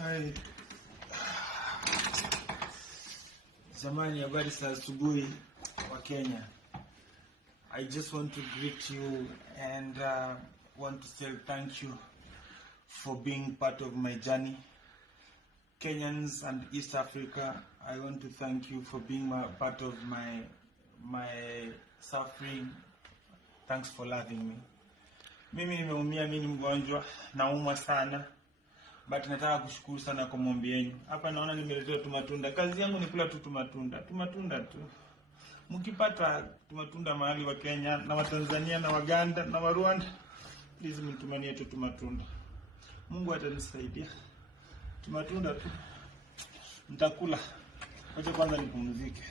Hai. Jamani, habari za asubuhi wa Kenya. I just want to greet you and want to say thank you for being part of my journey. Kenyans and East Africa, I want to thank you for being part of my suffering. Thanks for loving me. Mimi nimeumia, mimi ni mgonjwa, naumwa sana. But nataka kushukuru sana kwa maombi yenu. Hapa naona nimeletewa tumatunda. Kazi yangu ni kula tu tumatunda. Tumatunda tu. Mkipata tumatunda mahali wa Kenya na wa Tanzania na Waganda na wa Rwanda, please mtumanie tu tumatunda. Mungu atanisaidia. Tumatunda tu. Nitakula. Wacha kwanza nipumzike.